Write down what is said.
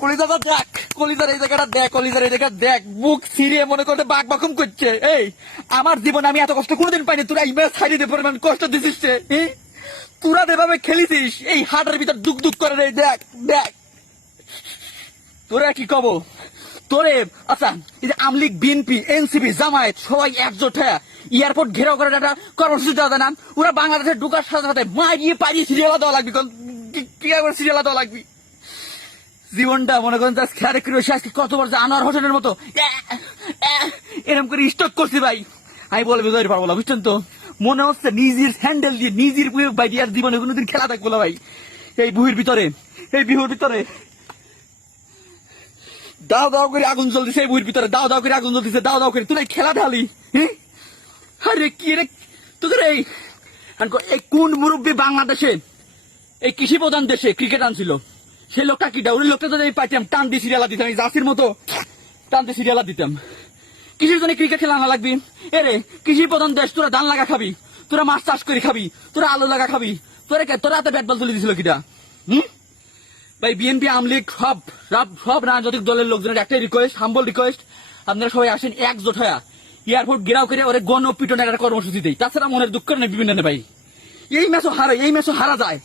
কলিজাটা দেখ, কলিজার এই জায়গাটা দেখ, কলিজার এই জায়গা দেখ, বুক ছিঁড়ে মনে করতে বাক বাকুম করছে। এই আমার জীবনে আমি এত কষ্ট কোনোদিন পাইনি, তোরা এই ম্যাচ ছাড়িয়ে দিয়ে পরিমাণ কষ্ট দিছিস রে। তোরা যেভাবে খেলিছিস এই হাটের ভিতর দুক দুক করে রে, দেখ দেখ। তোরা কি কব তোরে? আচ্ছা, এই যে আমলিগ, বিএনপি, এনসিপি, জামায়াত সবাই একজোট হয়ে এয়ারপোর্ট ঘেরাও করে একটা কর্মসূচি দেওয়া না, ওরা বাংলাদেশে ঢুকার সাথে সাথে মারিয়ে পারিয়ে সিরিয়ালা দেওয়া লাগবে, কি করে সিরিয়ালা দেওয়া লাগবে। জীবনটা মনে করেন খেয়াল করে আজকে কতবার যে আনোয়ার হোসেনের মতো এরকম করে স্টক করছি ভাই, আমি বলে বুঝতে পারবো না, বুঝছেন তো? মনে হচ্ছে নিজের হ্যান্ডেল দিয়ে নিজের বাইরে আর জীবনে কোনোদিন খেলা থাকবো না ভাই। এই বুহির ভিতরে, এই বিহুর ভিতরে দাও দাও করে আগুন জ্বলতেছে, এই বুহির ভিতরে দাও দাও করে আগুন জ্বলতেছে, দাও দাও করে তুই খেলা ঢালি। আরে কি রে তোদের এই কোন মুরব্বী বাংলাদেশে এই কৃষি প্রধান দেশে ক্রিকেট আনছিল? সেই লোকটা কি ওই লোকটা যদি আমি পাইতাম টান দিয়ে সিরিয়ালা দিতাম, জার্সির মতো টান দিয়ে সিরিয়ালা দিতাম। কৃষির জন্য ক্রিকেট খেলা না লাগবি? এরে কৃষি প্রধান দেশ, তোরা ধান লাগা খাবি, তোরা মাছ চাষ করে খাবি, তোরা আলু লাগা খাবি, তোরা হাতে ব্যাট বল তুলে দিছিল কিটা? ভাই বিএনপি, আমলিগ সব সব সব রাজনৈতিক দলের লোকজনের একটাই রিকোয়েস্ট, হাম্বল রিকোয়েস্ট, আপনারা সবাই আসেন একজোট হয়ে এয়ারপোর্ট ঘেরাও করে ওরে গণপিটনের একটা কর্মসূচি দেয়। তাছাড়া মনের দুঃখ নেই বিভিন্ন ভাই, এই ম্যাচও হারা যায়।